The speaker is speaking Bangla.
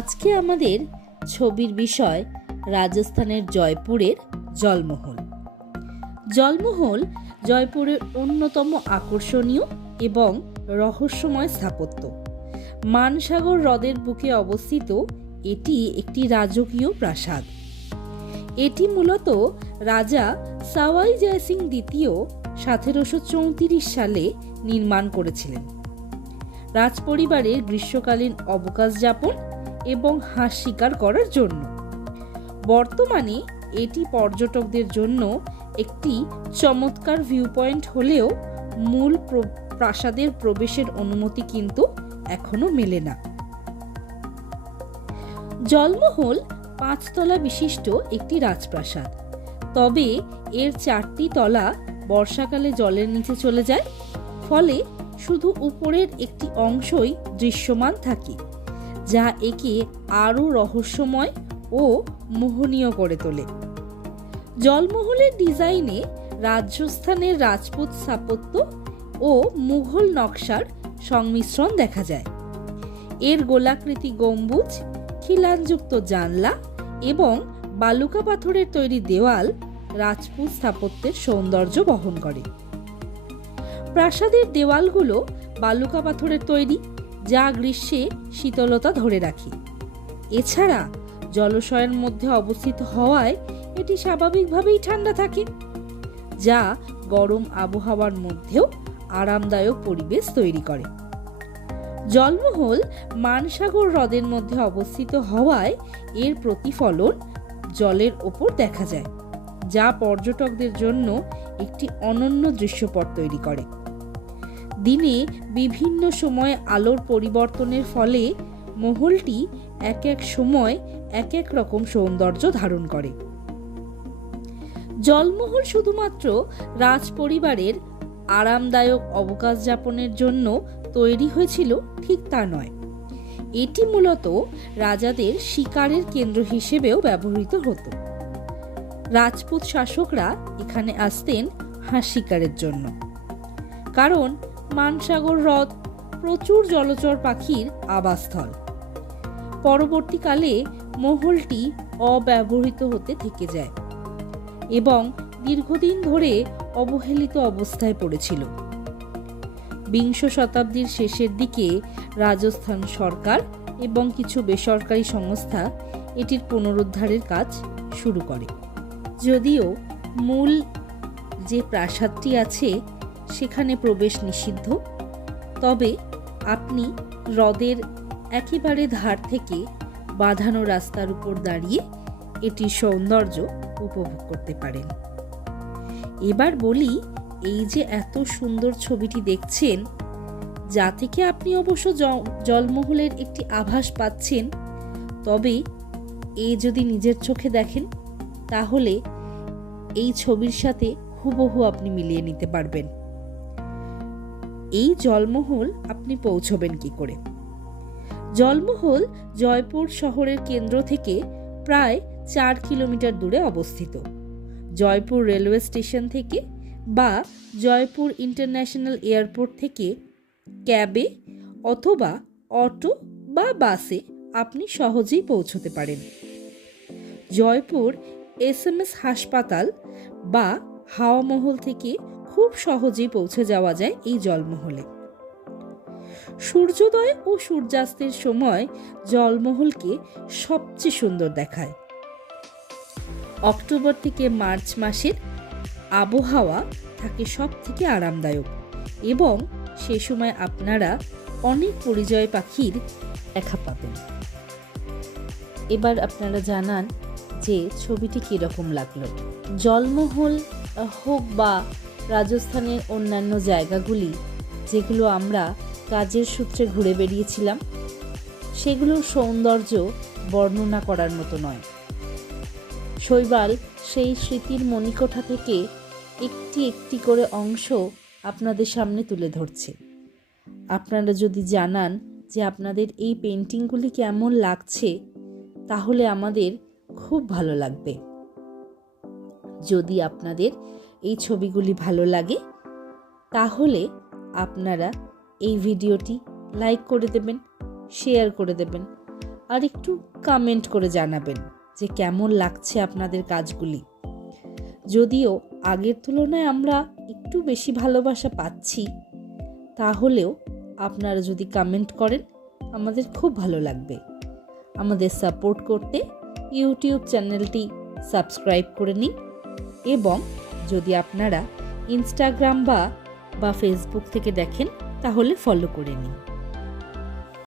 আজকে আমাদের ছবির বিষয় রাজস্থানের জয়পুরের জলমহল। জলমহল জয়পুরের অন্যতম আকর্ষণীয় এবং রহস্যময় স্থাপত্য। মানসাগর হ্রদের বুকে অবস্থিত এটি একটি রাজকীয় প্রাসাদ। এটি মূলত রাজা সাওয়াই জয় সিং দ্বিতীয় 1734 সালে নির্মাণ করেছিলেন। রাজপরিবারের গ্রীষ্মকালীন অবকাশ যাপন এবং হাঁস শিকার করার জন্য। বর্তমানে এটি পর্যটকদের জন্য একটি চমৎকার ভিউ পয়েন্ট হলেও মূল প্রাসাদের প্রবেশের অনুমতি কিন্তু এখনো মেলে না। জলমহল 5 তলা বিশিষ্ট একটি রাজপ্রাসাদ, তবে এর 4টি তলা বর্ষাকালে জলের নিচে চলে যায়, ফলে শুধু উপরের একটি অংশই দৃশ্যমান থাকে, যা একে আরও রহস্যময় ও মোহনীয় করে তোলে। জলমহলের ডিজাইনে রাজস্থানের রাজপুত স্থাপত্য ও মুঘল নকশার সংমিশ্রণ দেখা যায়। এর গোলাকৃতি গম্বুজ, খিলানযুক্ত জানলা এবং বালুকা পাথরের তৈরি দেওয়াল রাজপুত স্থাপত্যের সৌন্দর্য বহন করে। প্রাসাদের দেওয়ালগুলো বালুকা পাথরের তৈরি, যা গ্রীষ্মে শীতলতা ধরে রাখে। এছাড়া জলাশয়ের মধ্যে অবস্থিত হওয়ায় এটি স্বাভাবিকভাবেই ঠান্ডা থাকে, যা গরম আবহাওয়ার মধ্যেও আরামদায়ক পরিবেশ তৈরি করে। জলমহল মানসাগর হ্রদের মধ্যে অবস্থিত হওয়ায় এর প্রতিফলন জলের ওপর দেখা যায়, যা পর্যটকদের জন্য একটি অনন্য দৃশ্যপট তৈরি করে। দিনে বিভিন্ন সময়ে আলোর পরিবর্তনের ফলে মহলটি এক এক সময় এক এক রকম সৌন্দর্য ধারণ করে। জলমহল শুধুমাত্র রাজপরিবারের আরামদায়ক অবকাশ যাপনের জন্য তৈরি হয়েছিল ঠিক তা নয়, এটি মূলত রাজাদের শিকারের কেন্দ্র হিসেবেও ব্যবহৃত হতো। রাজপুত শাসকরা এখানে আসতেন হাঁস শিকারের জন্য, কারণ মানসাগর হ্রদ প্রচুর জলচর পাখির আবাসস্থল। পরবর্তীকালে মহলটি অব্যবহৃত হতে থেকে যায় এবং দীর্ঘদিন ধরে অবহেলিত অবস্থায় পড়েছিল। বিংশ শতাব্দীর শেষের দিকে রাজস্থান সরকার এবং কিছু বেসরকারি সংস্থা এটির পুনরুদ্ধারের কাজ শুরু করে। যদিও মূল যে প্রাসাদটি আছে সেখানে প্রবেশ নিষিদ্ধ, তবে আপনি হ্রদের একেবারে ধার থেকে বাঁধানো রাস্তার উপর দাঁড়িয়ে এটির সৌন্দর্য উপভোগ করতে পারেন। এবার বলি, এই যে এত সুন্দর ছবিটি দেখছেন, যা থেকে আপনি অবশ্য জলমহলের একটি আভাস পাচ্ছেন, তবে এই যদি নিজের চোখে দেখেন তাহলে এই ছবির সাথে হুবহু আপনি মিলিয়ে নিতে পারবেন। এই জলমহল আপনি পৌঁছবেন কি করে? জলমহল জয়পুর শহরের কেন্দ্র থেকে প্রায় 4 কিলোমিটার দূরে অবস্থিত। জয়পুর রেলওয়ে স্টেশন থেকে বা জয়পুর ইন্টারন্যাশনাল এয়ারপোর্ট থেকে ক্যাবে অথবা অটো বা বাসে আপনি সহজেই পৌঁছতে পারেন। জয়পুর SMS হাসপাতাল বা হাওয়া মহল থেকে খুব সহজেই পৌঁছে যাওয়া যায় এই জলমহলে। সূর্যোদয় ও সূর্যাস্তের সময় জলমহলকে সবচেয়ে সুন্দর দেখায়। অক্টোবর থেকে মার্চ মাসের আবহাওয়া থাকে সব থেকে আরামদায়ক এবং সে সময় আপনারা অনেক পরিযায়ী পাখির দেখা পাবেন। এবার আপনারা জানান যে ছবিটি কীরকম লাগলো। জলমহল হোক বা রাজস্থানের অন্যান্য জায়গাগুলি যেগুলো আমরা কাজের সূত্রে ঘুরে বেরিয়েছিলাম, সেগুলোর সৌন্দর্য বর্ণনা করার মতো নয়। শৈবাল সেই স্মৃতির মণিকোঠা থেকে একটি একটি করে অংশ আপনাদের সামনে তুলে ধরছে। আপনারা যদি জানান যে আপনাদের এই পেন্টিংগুলি কেমন লাগছে, তাহলে আমাদের খুব ভালো লাগবে। যদি আপনাদের এই ছবিগুলি ভালো লাগে তাহলে আপনারা এই ভিডিওটি লাইক করে দেবেন, শেয়ার করে দেবেন আর একটু কমেন্ট করে জানাবেন যে কেমন লাগছে আপনাদের কাজগুলি। যদিও আগের তুলনায় আমরা একটু বেশি ভালোবাসা পাচ্ছি, তাহলেও আপনারা যদি কমেন্ট করেন আমাদের খুব ভালো লাগবে। আমাদের সাপোর্ট করতে ইউটিউব চ্যানেলটি সাবস্ক্রাইব করে নিন, এবং যদি আপনারা ইনস্টাগ্রাম বা ফেসবুক থেকে দেখেন তাহলে ফলো করে নিন।